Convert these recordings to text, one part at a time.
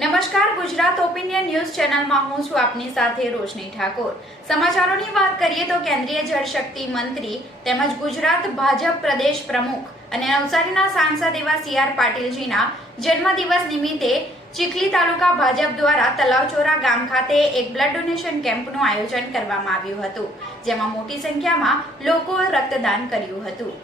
નમસ્કાર, Gujarat opinion news ચેનલમાં હું છું આપની સાથે રોશની ઠાકોર। સમાચારોની વાત કરીએ તો કેન્દ્રીય જળશક્તિ મંત્રી તેમજ ગુજરાત ભાજપ પ્રદેશ પ્રમુખ અને નવસારીના સાંસદ એવા CR પાટીલજીના જન્મદિવસ નિમિત્તે ચીખલી તાલુકા ભાજપ દ્વારા તલાવચોરા ગામ ખાતે એક બ્લડ ડોનેશન કેમ્પનું આયોજન કરવામાં આવ્યું હતું, જેમાં મોટી સંખ્યામાં લોકોએ રક્તદાન કર્યું હતું।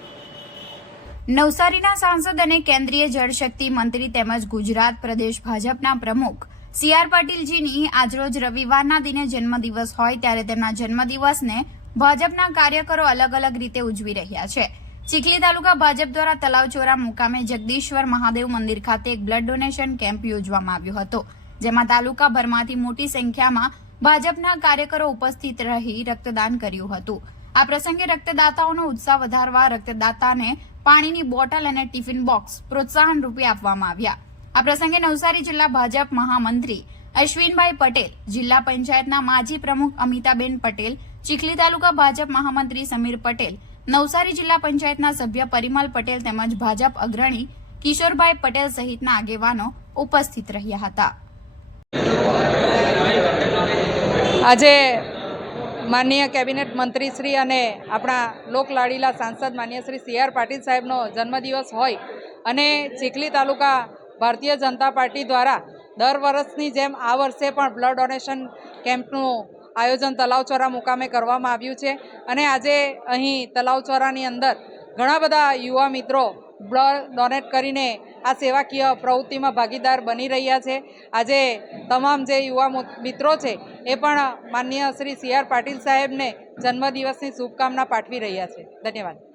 નવસારીના સાંસદ અને કેન્દ્રીય જળશક્તિ મંત્રી તેમજ ગુજરાત પ્રદેશ ભાજપના પ્રમુખ CR પાટીલજીની આજરોજ રવિવારના દિને જન્મદિવસ હોય ત્યારે તેમના જન્મદિવસને ભાજપના કાર્યકરો અલગ અલગ રીતે ઉજવી રહ્યા છે। ચીખલી તાલુકા ભાજપ દ્વારા તલાવચોરા મુકામે જગદીશ્વર મહાદેવ મંદિર ખાતે એક બ્લડ ડોનેશન કેમ્પ યોજવામાં આવ્યો હતો, જેમાં તાલુકાભરમાંથી મોટી સંખ્યામાં ભાજપના કાર્યકરો ઉપસ્થિત રહી રક્તદાન કર્યું હતું। આ પ્રસંગે રક્તદાતાઓનો ઉત્સાહ વધારવા રક્તદાતાને પાણીની બોટલ અને ટિફિન બોક્સ પ્રોત્સાહન રૂપે આપવામાં આવ્યા। આ પ્રસંગે નવસારી જિલ્લા ભાજપ મહામંત્રી અશ્વિનભાઈ પટેલ, જિલ્લા પંચાયતના માજી પ્રમુખ અમિતાબેન પટેલ, ચીખલી તાલુકા ભાજપ મહામંત્રી સમીર પટેલ, નવસારી જિલ્લા પંચાયતના સભ્ય પરિમલ પટેલ તેમજ ભાજપ અગ્રણી કિશોરભાઈ પટેલ સહિતના આગેવાનો ઉપસ્થિત રહ્યા હતા। આજે માનનીય કેબિનેટ મંત્રી શ્રી અને આપણા લોકલાડીલા સાંસદ માનનીય શ્રી CR પાટીલ સાહેબનો જન્મદિવસ હોય અને ચીખલી તાલુકા ભારતીય જનતા પાર્ટી દ્વારા દર વર્ષની જેમ આ વર્ષે પણ બ્લડ ડોનેશન કેમ્પનું આયોજન તલાવચોરા મુકામે કરવામાં આવ્યું છે અને આજે અહીં તલાવચોરાની અંદર ઘણા બધા યુવા મિત્રો બ્લડ ડોનેટ કરીને આ સેવાકીય પ્રવૃત્તિમાં ભાગીદાર બની રહ્યા છે। આજે તમામ જે યુવા મિત્રો છે એ પણ માનનીય શ્રી CR પાટીલ સાહેબને જન્મદિવસની શુભકામના પાઠવી રહ્યા છે। ધન્યવાદ।